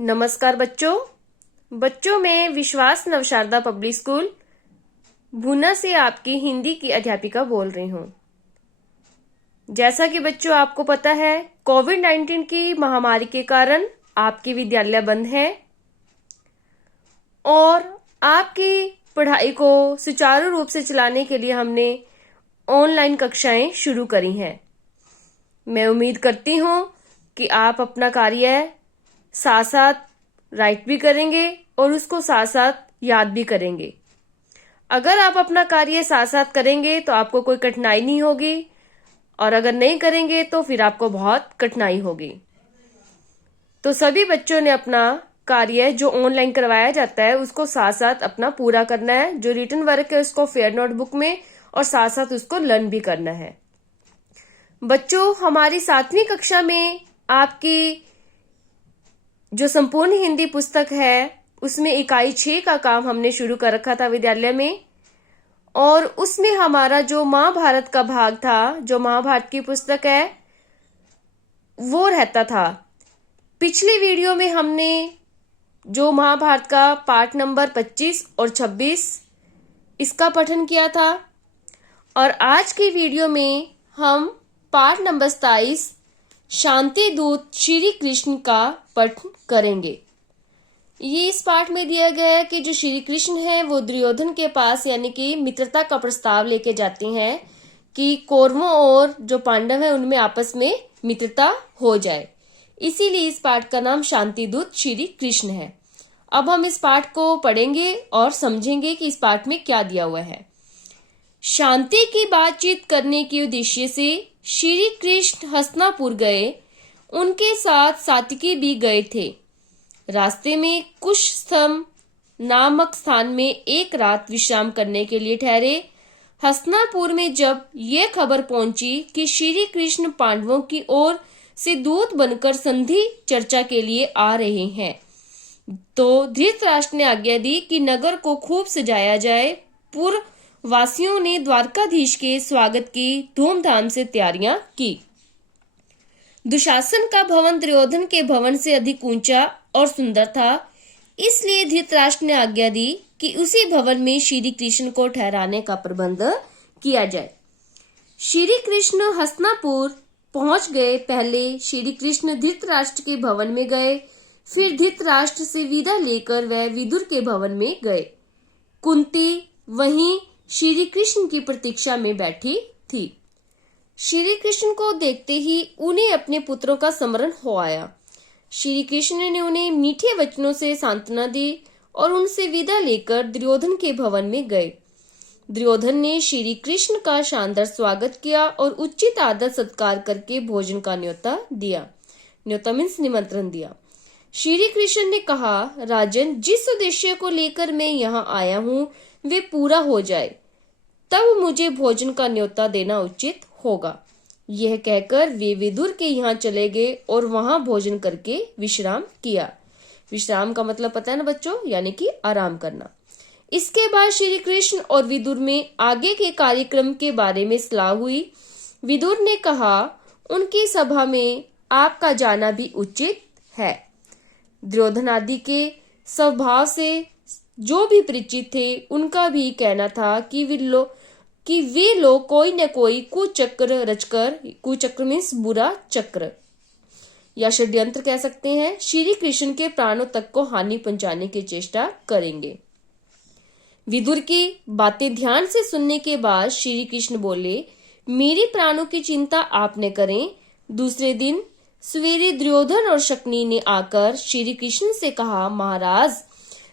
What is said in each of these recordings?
नमस्कार बच्चों मैं विश्वास नवशारदा पब्लिक स्कूल भूना से आपकी हिंदी की अध्यापिका बोल रही हूँ। जैसा कि बच्चों आपको पता है, कोविड-19 की महामारी के कारण आपके विद्यालय बंद है और आपकी पढ़ाई को सुचारू रूप से चलाने के लिए हमने ऑनलाइन कक्षाएं शुरू करी हैं। मैं उम्मीद करती हूँ कि आप अपना कार्य साथ साथ राइट भी करेंगे और उसको साथ साथ याद भी करेंगे। अगर आप अपना कार्य साथ साथ करेंगे तो आपको कोई कठिनाई नहीं होगी और अगर नहीं करेंगे तो फिर आपको बहुत कठिनाई होगी। तो सभी बच्चों ने अपना कार्य जो ऑनलाइन करवाया जाता है उसको साथ साथ अपना पूरा करना है। जो रिटन वर्क है उसको फेयर नोटबुक में और साथ साथ उसको लर्न भी करना है। बच्चों, हमारी 7वीं कक्षा में आपकी जो संपूर्ण हिंदी पुस्तक है उसमें इकाई 6 का काम हमने शुरू कर रखा था विद्यालय में और उसमें हमारा जो महाभारत का भाग था, जो महाभारत की पुस्तक है वो रहता था। पिछली वीडियो में हमने जो महाभारत का पाठ नंबर 25 और 26 इसका पठन किया था और आज की वीडियो में हम पाठ नंबर 27 शांति दूत श्री कृष्ण का पठन करेंगे। ये इस पाठ में दिया गया है कि जो श्री कृष्ण है वो दुर्योधन के पास यानी कि मित्रता का प्रस्ताव लेके जाते हैं कि कौरवों और जो पांडव है उनमें आपस में मित्रता हो जाए। इसीलिए इस पाठ का नाम शांति दूत श्री कृष्ण है। अब हम इस पाठ को पढ़ेंगे और समझेंगे कि इस पाठ में क्या दिया हुआ है। शांति की बातचीत करने के उद्देश्य से श्री कृष्ण हस्तिनापुर गए। उनके साथ सात्विकी भी गए थे। रास्ते में कुशस्थम नामक स्थान में एक रात विश्राम करने के लिए ठहरे। हस्तिनापुर में जब ये खबर पहुंची कि श्री कृष्ण पांडवों की ओर से दूत बनकर संधि चर्चा के लिए आ रहे हैं, तो धृतराष्ट्र ने आज्ञा दी कि नगर को खूब सजाया जाए। वासियों ने द्वारकाधीश के स्वागत की धूमधाम से तैयारियां की। दुशासन का भवन दुर्योधन के भवन से अधिक ऊंचा और सुंदर था, इसलिए धृतराष्ट्र ने आज्ञा दी कि उसी भवन में श्री कृष्ण को ठहराने का प्रबंध किया जाए। श्री कृष्ण हस्तिनापुर पहुंच गए। पहले श्री कृष्ण धृतराष्ट्र के भवन में गए, फिर धृतराष्ट्र से विदा लेकर वह विदुर के भवन में गए। कुंती वहीं श्री कृष्ण की प्रतीक्षा में बैठी थी। श्री कृष्ण को देखते ही उन्हें अपने पुत्रों का स्मरण हो आया। श्री कृष्ण ने उन्हें मीठे वचनों से सांत्वना दी और उनसे विदा लेकर दुर्योधन के भवन में गए। दुर्योधन ने श्री कृष्ण का शानदार स्वागत किया और उचित आदर सत्कार करके भोजन का न्योता दिया। न्योता मीन्स निमंत्रण दिया। श्री कृष्ण ने कहा, राजन, जिस उद्देश्य को लेकर मैं यहाँ आया हूँ वे पूरा हो जाए तब मुझे भोजन का न्योता देना उचित होगा। यह कहकर वे विदुर के यहाँ चले गए और वहां भोजन करके विश्राम किया। विश्राम का मतलब पता है ना बच्चों, यानी कि आराम करना। इसके बाद श्री कृष्ण और विदुर में आगे के कार्यक्रम के बारे में सलाह हुई। विदुर ने कहा, उनकी सभा में आपका जाना भी उचित है। दुर्योधन आदि के स्वभाव से जो भी परिचित थे उनका भी कहना था कि वे लोग कोई न कोई कुचक्र रचकर, कुचक्र मीन्स बुरा चक्र या षड्यंत्र कह सकते हैं, श्री कृष्ण के प्राणों तक को हानि पहुंचाने की चेष्टा करेंगे। विदुर की बातें ध्यान से सुनने के बाद श्री कृष्ण बोले, मेरी प्राणों की चिंता आप न करें। दूसरे दिन सवेरे दुर्योधन और शकुनी ने आकर श्री कृष्ण से कहा, महाराज,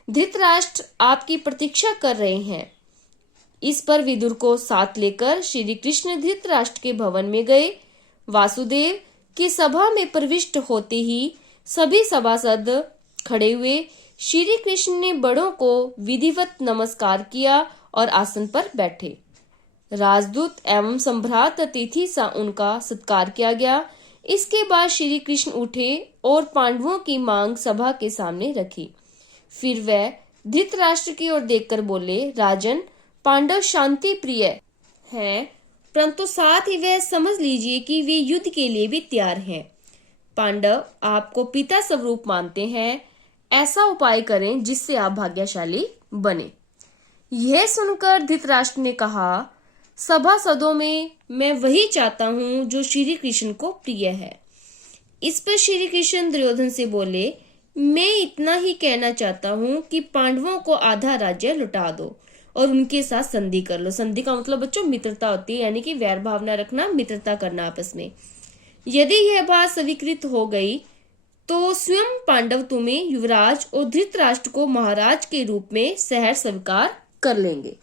धृतराष्ट्र आपकी प्रतीक्षा कर रहे हैं। इस पर विदुर को साथ लेकर श्री कृष्ण धृतराष्ट्र के भवन में गए। वासुदेव की सभा में प्रविष्ट होते ही सभी सभासद खड़े हुए। श्री कृष्ण ने बड़ों को विधिवत नमस्कार किया और आसन पर बैठे। राजदूत एवं सम्भ्रात अतिथि सा उनका सत्कार किया गया। इसके बाद श्री कृष्ण उठे और पांडवों की मांग सभा के सामने रखी। फिर वह धृतराष्ट्र की ओर देखकर बोले, राजन, पांडव शांति प्रिय हैं, परंतु साथ ही वह समझ लीजिए कि वे युद्ध के लिए भी तैयार हैं। पांडव आपको पिता स्वरूप मानते हैं। ऐसा उपाय करें जिससे आप भाग्यशाली बने। यह सुनकर धृतराष्ट्र ने कहा, सभासदों में मैं वही चाहता हूँ जो श्री कृष्ण को प्रिय है। इस पर श्री कृष्ण दुर्योधन से बोले, मैं इतना ही कहना चाहता हूँ कि पांडवों को आधा राज्य लुटा दो और उनके साथ संधि कर लो। संधि का मतलब बच्चों मित्रता होती है, यानी कि वैर भावना रखना, मित्रता करना आपस में। यदि यह बात स्वीकृत हो गई तो स्वयं पांडव तुम्हें युवराज और धृतराष्ट्र को महाराज के रूप में सहर्ष स्वीकार कर लेंगे।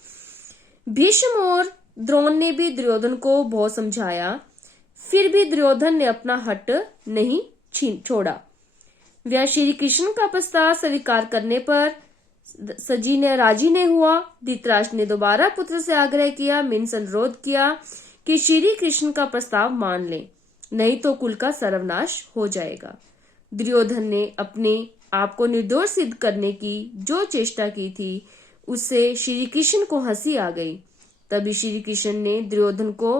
भीष्म और द्रोण ने भी दुर्योधन को बहुत समझाया, फिर भी दुर्योधन ने अपना हट नहीं छोड़ा। वह श्री कृष्ण का प्रस्ताव स्वीकार करने पर राजी नहीं हुआ। धृतराष्ट्र ने दोबारा पुत्र से आग्रह किया, मीन्स अनुरोध किया कि श्री कृष्ण का प्रस्ताव मान ले, नहीं तो कुल का सर्वनाश हो जाएगा। दुर्योधन ने अपने आप को निर्दोष सिद्ध करने की जो चेष्टा की थी, उससे श्री कृष्ण को हंसी आ गई। तभी श्री कृष्ण ने दुर्योधन को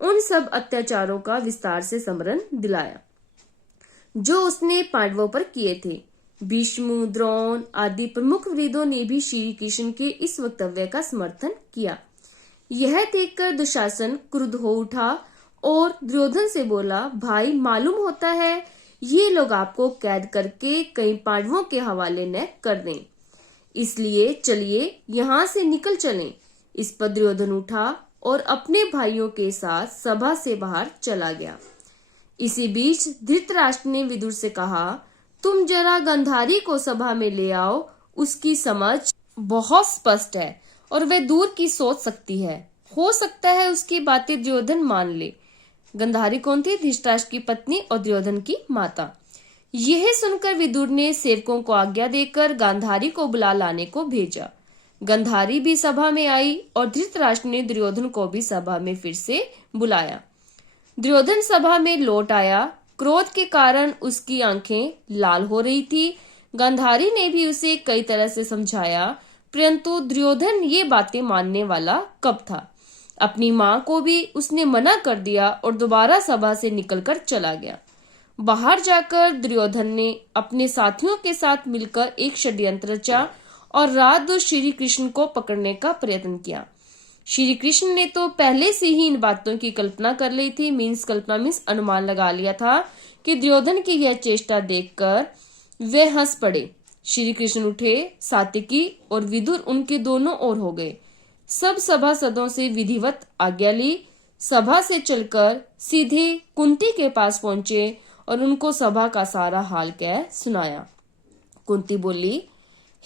उन सब अत्याचारों का विस्तार से स्मरण दिलाया जो उसने पांडवों पर किए थे। भीष्म, द्रोण आदि प्रमुख वीरों ने भी श्री कृष्ण के इस वक्तव्य का समर्थन किया। यह देखकर दुशासन क्रुद्ध हो उठा और दुर्योधन से बोला, भाई मालूम होता है ये लोग आपको कैद करके कई पांडवों के हवाले न कर दें, इसलिए चलिए यहाँ से निकल चलें। इस पर दुर्योधन उठा और अपने भाइयों के साथ सभा से बाहर चला गया। इसी बीच धृतराष्ट्र ने विदुर से कहा, तुम जरा गंधारी को सभा में ले आओ, उसकी समझ बहुत स्पष्ट है और वह दूर की सोच सकती है, हो सकता है उसकी बातें दुर्योधन मान ले। गंधारी कौन थी? धृतराष्ट्र की पत्नी और दुर्योधन की माता। यह सुनकर विदुर ने सेवकों को आज्ञा देकर गांधारी को बुला लाने को भेजा। गंधारी भी सभा में आई और धृतराष्ट्र ने दुर्योधन को भी सभा में फिर से बुलाया। दुर्योधन सभा में लौट आया। क्रोध के कारण उसकी आंखें लाल हो रही थी। गांधारी ने भी उसे कई तरह से समझाया, परंतु दुर्योधन ये बातें मानने वाला कब था। अपनी माँ को भी उसने मना कर दिया और दोबारा सभा से निकलकर चला गया। बाहर जाकर दुर्योधन ने अपने साथियों के साथ मिलकर एक षड्यंत्र रचा और रात भर श्री कृष्ण को पकड़ने का प्रयत्न किया। श्री कृष्ण ने तो पहले से ही इन बातों की कल्पना कर ली थी, कल्पना मीन्स अनुमान लगा लिया था कि दुर्योधन की यह चेष्टा देखकर वे हंस पड़े। श्री कृष्ण उठे, सात्यकी और विदुर उनके दोनों ओर हो गए। सब सभासदों से विधिवत आज्ञा ली, सभा से चलकर सीधे कुंती के पास पहुंचे और उनको सभा का सारा हाल कह सुनाया। कुंती बोली,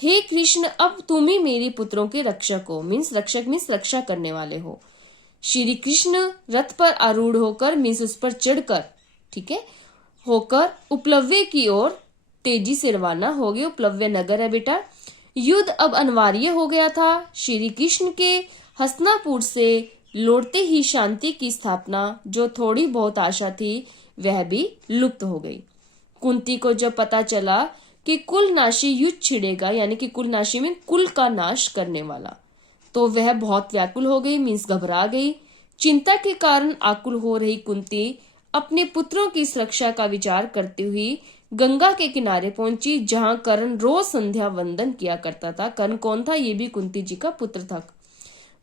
हे कृष्ण, अब तुम ही मेरे पुत्रों के रक्षक हो, रक्षक मीन्स रक्षा करने वाले हो। श्री कृष्ण रथ पर आरूढ़ होकर उस पर चढ़कर, ठीक है, होकर उपलव्य की ओर तेजी से रवाना हो गए। उपलव्य नगर है बेटा। युद्ध अब अनिवार्य हो गया था। श्री कृष्ण के हस्तिनापुर से लौटते ही शांति की स्थापना, जो थोड़ी बहुत आशा थी, वह भी लुप्त हो गई। कुंती को जब पता चला कि कुलनाशी युद्ध छिड़ेगा, यानी कि कुलनाशी में कुल का नाश करने वाला, तो वह बहुत व्याकुल हो गई, घबरा गई। चिंता के कारण आकुल हो रही कुंती अपने पुत्रों की सुरक्षा का विचार करते हुए गंगा के किनारे पहुंची, जहां कर्ण रोज संध्या वंदन किया करता था। कर्ण कौन था? ये भी कुंती जी का पुत्र था।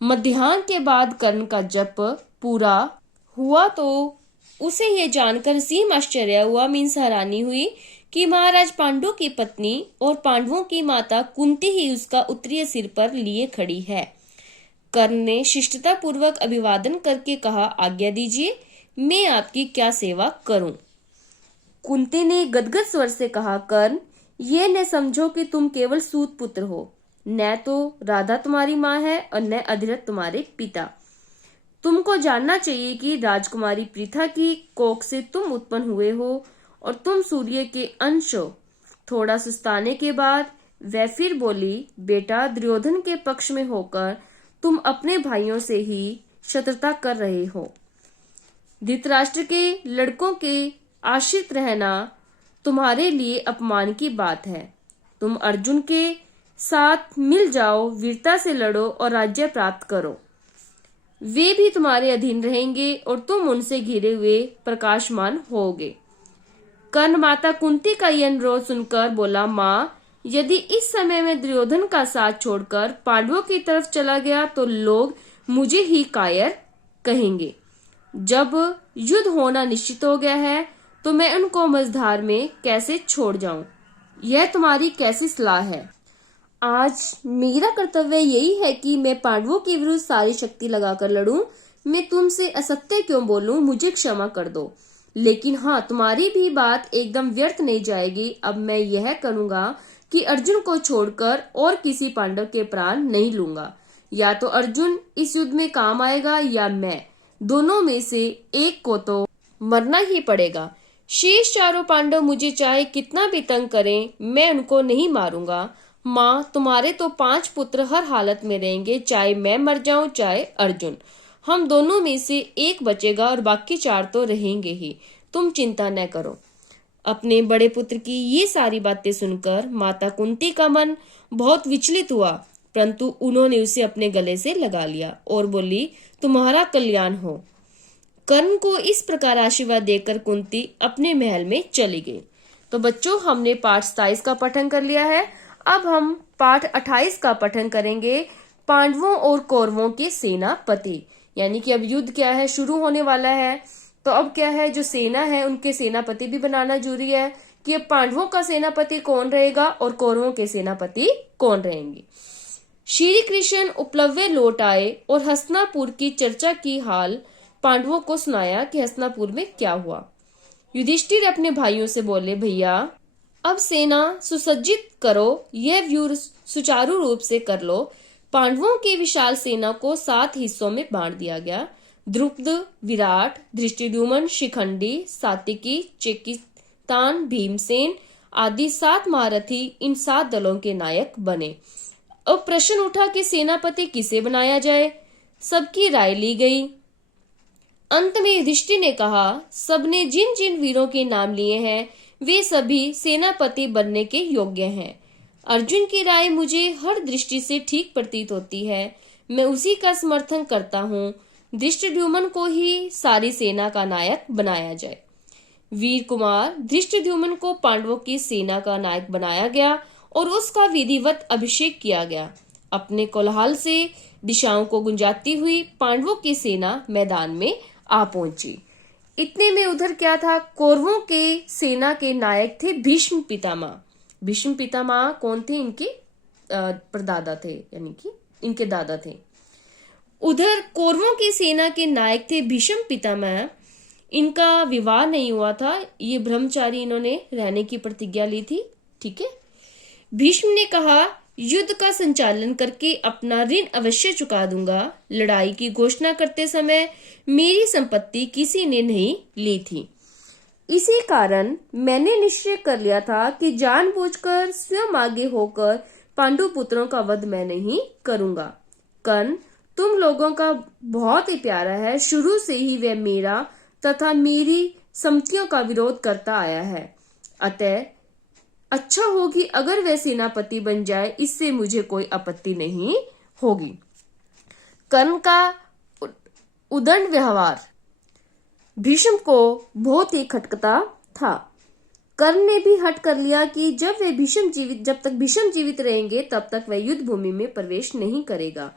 मध्याह्न के बाद कर्ण का जप पूरा हुआ तो उसे ये जानकर सीम आश्चर्य हुआ, हैरानी हुई कि महाराज पांडु की पत्नी और पांडवों की माता कुंती ही उसका उत्तरीय सिर पर लिए खड़ी है। कर्ण ने शिष्टता पूर्वक अभिवादन करके कहा, आज्ञा दीजिए, मैं आपकी क्या सेवा करूं? कुंती ने गदगद स्वर से कहा, कर्ण, ये न समझो कि तुम केवल सूत पुत्र हो, न तो राधा तुम्हारी माँ है और न अधिरथ तुम्हारे पिता। तुमको जानना चाहिए कि राजकुमारी पृथा की कोख से तुम उत्पन्न हुए हो और तुम सूर्य के अंश हो। थोड़ा सुस्ताने के बाद वह फिर बोली, बेटा, दुर्योधन के पक्ष में होकर तुम अपने भाइयों से ही शत्रुता कर रहे हो। धृतराष्ट्र के लड़कों के आश्रित रहना तुम्हारे लिए अपमान की बात है। तुम अर्जुन के साथ मिल जाओ, वीरता से लड़ो और राज्य प्राप्त करो। वे भी तुम्हारे अधीन रहेंगे और तुम उनसे घिरे हुए प्रकाशमान होगे। कर्ण माता कुंती का यह अनुरोध सुनकर बोला, माँ, यदि इस समय में दुर्योधन का साथ छोड़कर पांडवों की तरफ चला गया तो लोग मुझे ही कायर कहेंगे। जब युद्ध होना निश्चित हो गया है तो मैं उनको मझधार में कैसे छोड़ जाऊं? यह तुम्हारी कैसी सलाह है? आज मेरा कर्तव्य यही है कि मैं पांडवों के विरुद्ध सारी शक्ति लगाकर लड़ूं। मैं तुमसे असत्य क्यों बोलूं? मुझे क्षमा कर दो। लेकिन हाँ, तुम्हारी भी बात एकदम व्यर्थ नहीं जाएगी। अब मैं यह करूंगा कि अर्जुन को छोड़कर और किसी पांडव के प्राण नहीं लूंगा। या तो अर्जुन इस युद्ध में काम आएगा या मैं, दोनों में से एक को तो मरना ही पड़ेगा। शेष चारों पांडव मुझे चाहे कितना भी तंग करें, मैं उनको नहीं मारूंगा। माँ, तुम्हारे तो 5 पुत्र हर हालत में रहेंगे, चाहे मैं मर जाऊं चाहे अर्जुन। हम दोनों में से एक बचेगा और बाकी 4 तो रहेंगे ही। तुम चिंता न करो। अपने बड़े पुत्र की ये सारी बातें सुनकर माता कुंती का मन बहुत विचलित हुआ, परंतु उन्होंने उसे अपने गले से लगा लिया और बोली, तुम्हारा कल्याण हो। कर्ण को इस प्रकार आशीर्वाद देकर कुंती अपने महल में चली गई। तो बच्चों, हमने पाठ 27 का पठन कर लिया है। अब हम पाठ 28 का पठन करेंगे। पांडवों और कौरवों के सेनापति, यानी कि अब युद्ध क्या है, शुरू होने वाला है। तो अब क्या है, जो सेना है उनके सेनापति भी बनाना जरूरी है कि अब पांडवों का सेनापति कौन रहेगा और कौरवों के सेनापति कौन रहेंगे। श्री कृष्ण उपलव्य लौट आए और हस्तिनापुर की चर्चा की हाल पांडवों को सुनाया कि हस्तिनापुर में क्या हुआ। युधिष्ठिर अपने भाइयों से बोले, भैया अब सेना सुसज्जित करो, यह व्यूह सुचारू रूप से कर लो। पांडवों की विशाल सेना को 7 हिस्सों में बांट दिया गया। द्रुपद, विराट, धृष्टद्युम्न, शिखंडी, सात्विकी, चेकितान, भीमसेन आदि 7 महारथी इन 7 दलों के नायक बने। अब प्रश्न उठा कि सेनापति किसे बनाया जाए। सबकी राय ली गई। अंत में युधिष्ठिर ने कहा, सबने जिन जिन वीरों के नाम लिए हैं वे सभी सेनापति बनने के योग्य हैं। अर्जुन की राय मुझे हर दृष्टि से ठीक प्रतीत होती है, मैं उसी का समर्थन करता हूँ। धृष्टद्युम्न को ही सारी सेना का नायक बनाया जाए। वीर कुमार धृष्टद्युम्न को पांडवों की सेना का नायक बनाया गया और उसका विधिवत अभिषेक किया गया। अपने कोलाहल से दिशाओं को गुंजाती हुई पांडवों की सेना मैदान में आ पहुंची। इतने में उधर क्या था, कौरवों के सेना के नायक थे भीष्म पितामह। भीष्म पितामह कौन थे? इनके परदादा थे, यानी कि इनके दादा थे। उधर कौरवों की सेना के नायक थे भीष्म पितामह। इनका विवाह नहीं हुआ था, ये ब्रह्मचारी इन्होंने रहने की प्रतिज्ञा ली थी। ठीक है। भीष्म ने कहा, युद्ध का संचालन करके अपना ऋण अवश्य चुका दूंगा। लड़ाई की घोषणा करते समय मेरी संपत्ति किसी ने नहीं ली थी। इसी कारण मैंने निश्चय कर लिया था कि जानबूझकर स्वयं आगे होकर पांडु पुत्रों का वध मैं नहीं करूंगा। कर्ण तुम लोगों का बहुत ही प्यारा है। शुरू से ही वह मेरा तथा मेरी सम्मतियों का विरोध करता आया है। अतः अच्छा होगी अगर वह सेनापति बन जाए, इससे मुझे कोई आपत्ति नहीं होगी। कर्ण का उदंड व्यवहार भीष्म को बहुत ही खटकता था। कर्ण ने भी हट कर लिया कि जब तक भीष्म जीवित रहेंगे तब तक वह युद्ध भूमि में प्रवेश नहीं करेगा।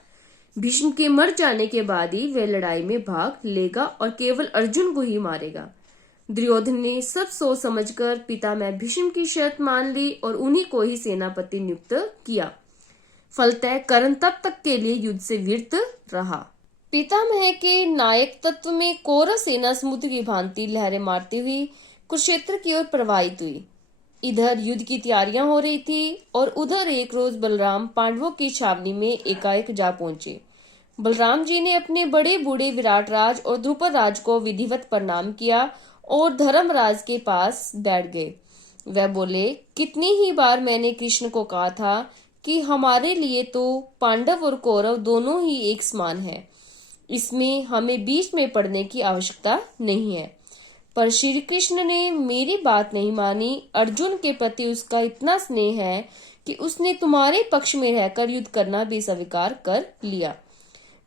भीष्म के मर जाने के बाद ही वह लड़ाई में भाग लेगा और केवल अर्जुन को ही मारेगा। दुर्योधन ने सब सोच समझकर पितामह भीष्म की शर्त मान ली और उन्हीं को ही सेनापति नियुक्त किया। फलतः कर्ण तब तक के लिए युद्ध से विरत रहा। पितामह के नायक तत्व में कौरव सेना समुद्र की भांति लहरें मारती हुई कुरुक्षेत्र की ओर प्रवाहित हुई। इधर युद्ध की तैयारियां हो रही थी और उधर एक रोज बलराम पांडवों की छावनी में एकाएक जा पहुंचे। बलराम जी ने अपने बड़े बूढ़े विराट राज और द्रुपद राज को विधिवत प्रणाम किया और धर्मराज के पास बैठ गए। वह बोले, कितनी ही बार मैंने कृष्ण को कहा था कि हमारे लिए तो पांडव और कौरव दोनों ही एक समान है, इसमें हमें बीच में पड़ने की आवश्यकता नहीं है। पर श्री कृष्ण ने मेरी बात नहीं मानी। अर्जुन के प्रति उसका इतना स्नेह है कि उसने तुम्हारे पक्ष में रहकर युद्ध करना भी स्वीकार कर लिया।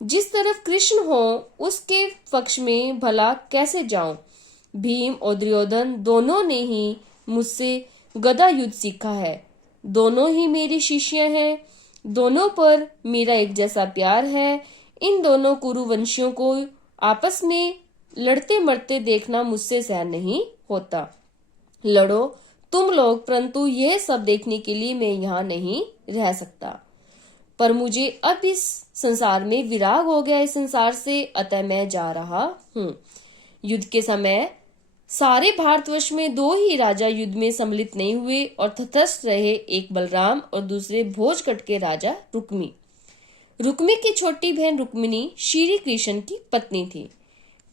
जिस तरफ कृष्ण हो उसके पक्ष में भला कैसे जाऊं? भीम और दुर्योधन दोनों ने ही मुझसे गदा युद्ध सीखा है। दोनों ही मेरी शिष्य हैं, दोनों पर मेरा एक जैसा प्यार है। इन दोनों कुरुवंशियों को आपस में लड़ते मरते देखना मुझसे सहन नहीं होता। लड़ो तुम लोग, परंतु यह सब देखने के लिए मैं यहाँ नहीं रह सकता। पर मुझे अब इस संसार में विराग हो गया, इस संसार से, अतः मैं जा रहा हूँ। युद्ध के समय सारे भारतवर्ष में 2 ही राजा युद्ध में सम्मिलित नहीं हुए और तटस्थ रहे, एक बलराम और दूसरे भोजकट के राजा रुक्मी। रुक्मी की छोटी बहन रुक्मिणी श्री कृष्ण की पत्नी थी।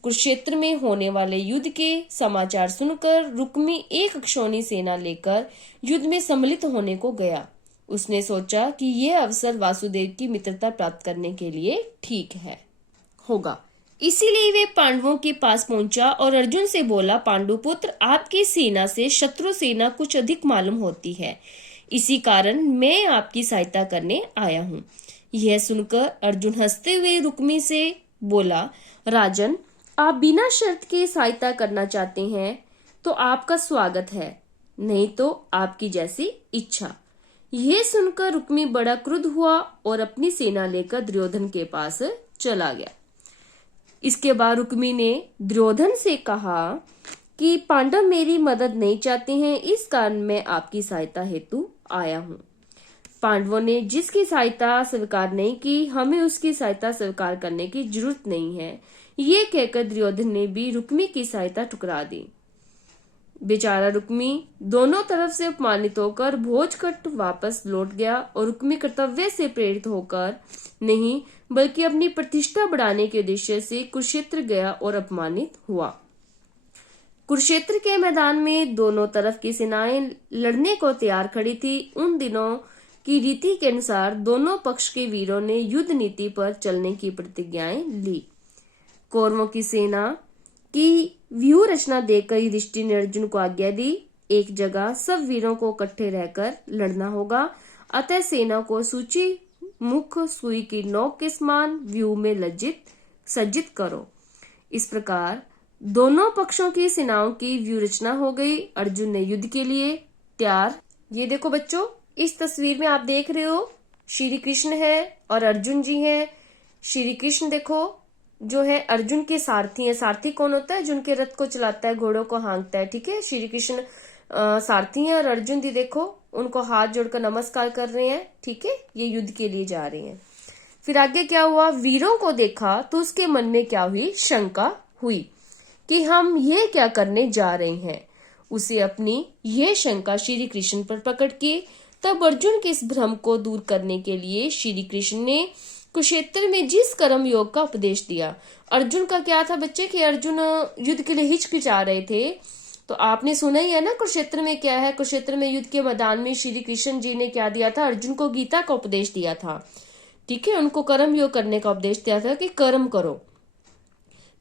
कुरुक्षेत्र में होने वाले युद्ध के समाचार सुनकर रुक्मी एक अक्षौणी सेना लेकर युद्ध में सम्मिलित होने को गया। उसने सोचा कि यह अवसर वासुदेव की मित्रता प्राप्त करने के लिए ठीक होगा। इसीलिए वे पांडवों के पास पहुंचा और अर्जुन से बोला, पांडुपुत्र, आपकी सेना से शत्रु सेना कुछ अधिक मालूम होती है, इसी कारण मैं आपकी सहायता करने आया हूँ। यह सुनकर अर्जुन हंसते हुए रुक्मी से बोला, राजन, आप बिना शर्त के सहायता करना चाहते हैं तो आपका स्वागत है, नहीं तो आपकी जैसी इच्छा। यह सुनकर रुक्मी बड़ा क्रुद्ध हुआ और अपनी सेना लेकर दुर्योधन के पास चला गया। इसके बाद रुक्मी ने दुर्योधन से कहा कि पांडव मेरी मदद नहीं चाहते हैं, इस कारण मैं आपकी सहायता हेतु आया हूँ। पांडवों ने जिसकी सहायता स्वीकार नहीं की, हमें उसकी सहायता स्वीकार करने की जरूरत नहीं है, ये कहकर दुर्योधन ने भी रुक्मी की सहायता ठुकरा दी। बेचारा रुक्मी दोनों तरफ से अपमानित होकर भोजकट वापस लौट गया और रुक्मी कर्तव्य से प्रेरित होकर नहीं बल्कि अपनी प्रतिष्ठा बढ़ाने के उद्देश्य से कुरुक्षेत्र गया और अपमानित हुआ। कुरुक्षेत्र के मैदान में दोनों तरफ की सेनाएं लड़ने को तैयार खड़ी थी। उन दिनों की रीति के अनुसार दोनों पक्ष के वीरों ने युद्ध नीति पर चलने की प्रतिज्ञाएं ली। कौरवों की सेना की व्यूह रचना देखकर युधिष्ठिर ने अर्जुन को आज्ञा दी, एक जगह सब वीरों को इकट्ठे रहकर लड़ना होगा, अतः सेना को सूची मुख सुई की नोक के समान व्यूह में सज्जित करो। इस प्रकार दोनों पक्षों की सेनाओं की व्यूह रचना हो गई। अर्जुन ने युद्ध के लिए तैयार। ये देखो बच्चों, इस तस्वीर में आप देख रहे हो श्री कृष्ण है और अर्जुन जी हैं। श्री कृष्ण देखो जो है अर्जुन के सारथी हैं। सारथी कौन होता है? जो उनके रथ को चलाता है, घोड़ों को हाँकता है। ठीक है, श्री कृष्ण सारथी हैं और अर्जुन जी देखो उनको हाथ जोड़कर नमस्कार कर रहे हैं। ठीक है, ये युद्ध के लिए जा रहे हैं। फिर आगे क्या हुआ? वीरों को देखा तो उसके मन में क्या हुई? शंका हुई कि हम ये क्या करने जा रहे हैं। उसे अपनी ये शंका श्री कृष्ण पर प्रकट की। तब अर्जुन के इस भ्रम को दूर करने के लिए श्री कृष्ण ने कुरुक्षेत्र में जिस कर्म योग का उपदेश दिया। अर्जुन का क्या था बच्चे कि अर्जुन युद्ध के लिए हिचकिचा रहे थे। तो आपने सुना ही है ना कुरुक्षेत्र में क्या है। कुरुक्षेत्र में युद्ध के मैदान में श्री कृष्ण जी ने क्या दिया था? अर्जुन को गीता का उपदेश दिया था। ठीक है, उनको कर्म योग करने का उपदेश दिया था कि कर्म करो।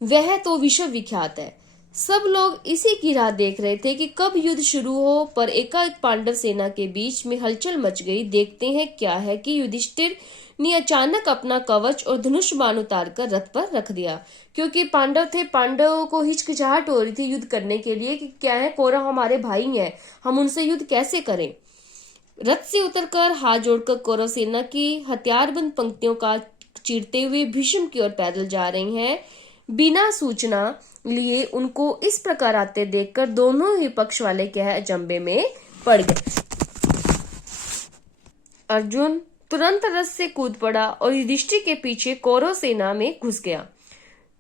वह तो विश्व विख्यात है। सब लोग इसी की राह देख रहे थे कि कब युद्ध शुरू हो, पर एकाएक पांडव सेना के बीच में हलचल मच गई। देखते हैं क्या है कि युधिष्ठिर ने अचानक अपना कवच और धनुष बाण उतार कर रथ पर रख दिया। क्योंकि पांडव थे, पांडवों को हिचकिचाहट हो रही थी युद्ध करने के लिए कि क्या है, कौरव हमारे भाई हैं, हम उनसे युद्ध कैसे करें। रथ से उतरकर हाथ जोड़कर कौरव सेना की हथियारबंद पंक्तियों का चीरते हुए भीष्म की ओर पैदल जा रहे हैं। बिना सूचना लिए उनको इस प्रकार आते देखकर दोनों ही पक्ष वाले क्या है, अचंभे में पड़ गए। अर्जुन तुरंत रथ से कूद पड़ा और युधिष्ठिर के पीछे कौरव सेना में घुस गया।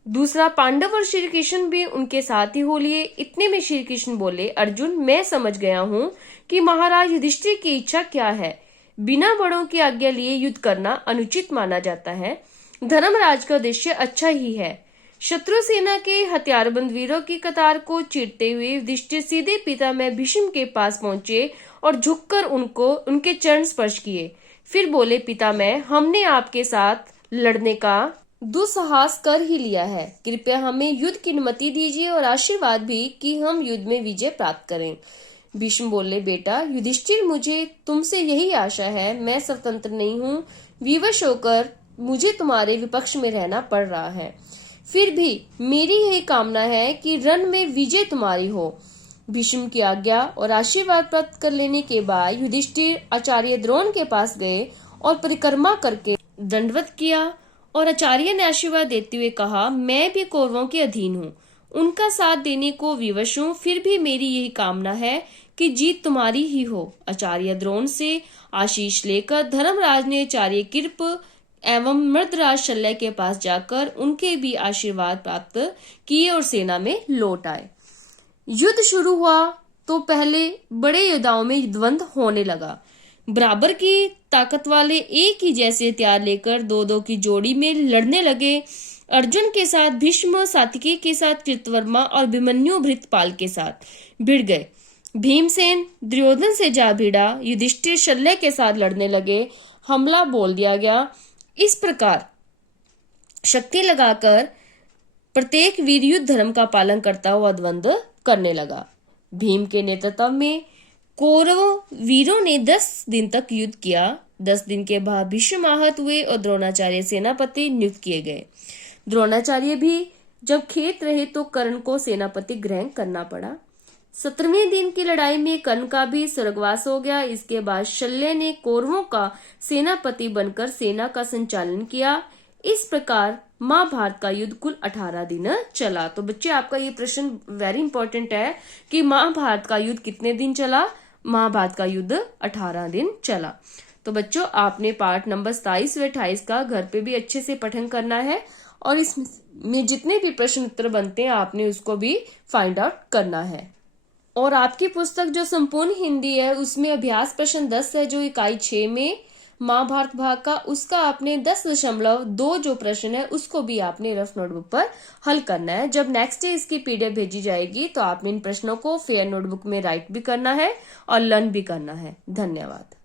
दूसरा पांडव और श्री कृष्ण भी उनके साथ ही हो लिए। इतने में श्री कृष्ण बोले, अर्जुन मैं समझ गया हूँ कि महाराज युधिष्ठिर की इच्छा क्या है। बिना बड़ों की आज्ञा लिए युद्ध करना अनुचित माना जाता है। धर्मराज का उद्देश्य अच्छा ही है। शत्रु सेना के हथियारबंद वीरों की कतार को चीरते हुए युधिष्ठिर सीधे पितामह भीष्म के पास पहुंचे और झुककर उनके चरण स्पर्श किए। फिर बोले, पितामह हमने आपके साथ लड़ने का दुस्साहस कर ही लिया है, कृपया हमें युद्ध की अनुमति दीजिए और आशीर्वाद भी कि हम युद्ध में विजय प्राप्त करें। भीष्म बोले, बेटा युधिष्ठिर मुझे तुमसे यही आशा है, मैं स्वतंत्र नहीं हूँ, विवश होकर मुझे तुम्हारे विपक्ष में रहना पड़ रहा है। फिर भी मेरी यही कामना है कि रण में विजय तुम्हारी हो। भीष्म की आज्ञा और आशीर्वाद प्राप्त कर लेने के बाद युधिष्ठिर आचार्य द्रोण के पास गए और परिक्रमा करके दंडवत किया और आचार्य ने आशीर्वाद देते हुए कहा, मैं भी कौरवों के अधीन हूँ, उनका साथ देने को विवश हूँ, फिर भी मेरी यही कामना है कि जीत तुम्हारी ही हो। आचार्य द्रोण से आशीष लेकर धर्मराज ने आचार्य कृप एवं मृतराज शल्य के पास जाकर उनके भी आशीर्वाद प्राप्त किए और सेना में लौट आए। युद्ध शुरू हुआ तो पहले बड़े योद्धाओं में द्वंद्व होने लगा। बराबर की ताकत वाले एक ही जैसे हथियार लेकर दो दो की जोड़ी में लड़ने लगे। अर्जुन के साथ भीष्म, सात्विकी के साथ कृतवर्मा और अभिमन्यु भृतपाल के साथ भिड़ गए। भीमसेन दुर्योधन से जा भिड़ा। युधिष्ठिर शल्य के साथ लड़ने लगे। हमला बोल दिया गया। इस प्रकार शक्ति लगाकर प्रत्येक वीर युद्ध धर्म का पालन करता हुआ द्वंद्व करने लगा। भीम के नेतृत्व में कौरव वीरों ने 10 दिन तक युद्ध किया। 10 दिन के बाद भीष्म आहत हुए और द्रोणाचार्य सेनापति नियुक्त किए गए। द्रोणाचार्य भी जब खेत रहे तो कर्ण को सेनापति ग्रहण करना पड़ा। 17वें दिन की लड़ाई में कर्ण का भी स्वर्गवास हो गया। इसके बाद शल्य ने कौरवों का सेनापति बनकर सेना का संचालन किया। इस प्रकार महाभारत का युद्ध कुल 18 दिन चला। तो बच्चे, आपका ये प्रश्न वेरी इंपॉर्टेंट है कि महाभारत का युद्ध कितने दिन चला। महाभारत का युद्ध 18 दिन चला। तो बच्चों, आपने पार्ट नंबर 27 व 28 का घर पे भी अच्छे से पठन करना है और इसमें जितने भी प्रश्न उत्तर बनते हैं आपने उसको भी फाइंड आउट करना है। और आपकी पुस्तक जो संपूर्ण हिंदी है उसमें अभ्यास प्रश्न 10 है जो इकाई 6 में महाभारत भाग का, उसका आपने 10.2 जो प्रश्न है उसको भी आपने रफ नोटबुक पर हल करना है। जब नेक्स्ट डे इसकी पीडीएफ भेजी जाएगी तो आपने इन प्रश्नों को फेयर नोटबुक में राइट भी करना है और लर्न भी करना है। धन्यवाद।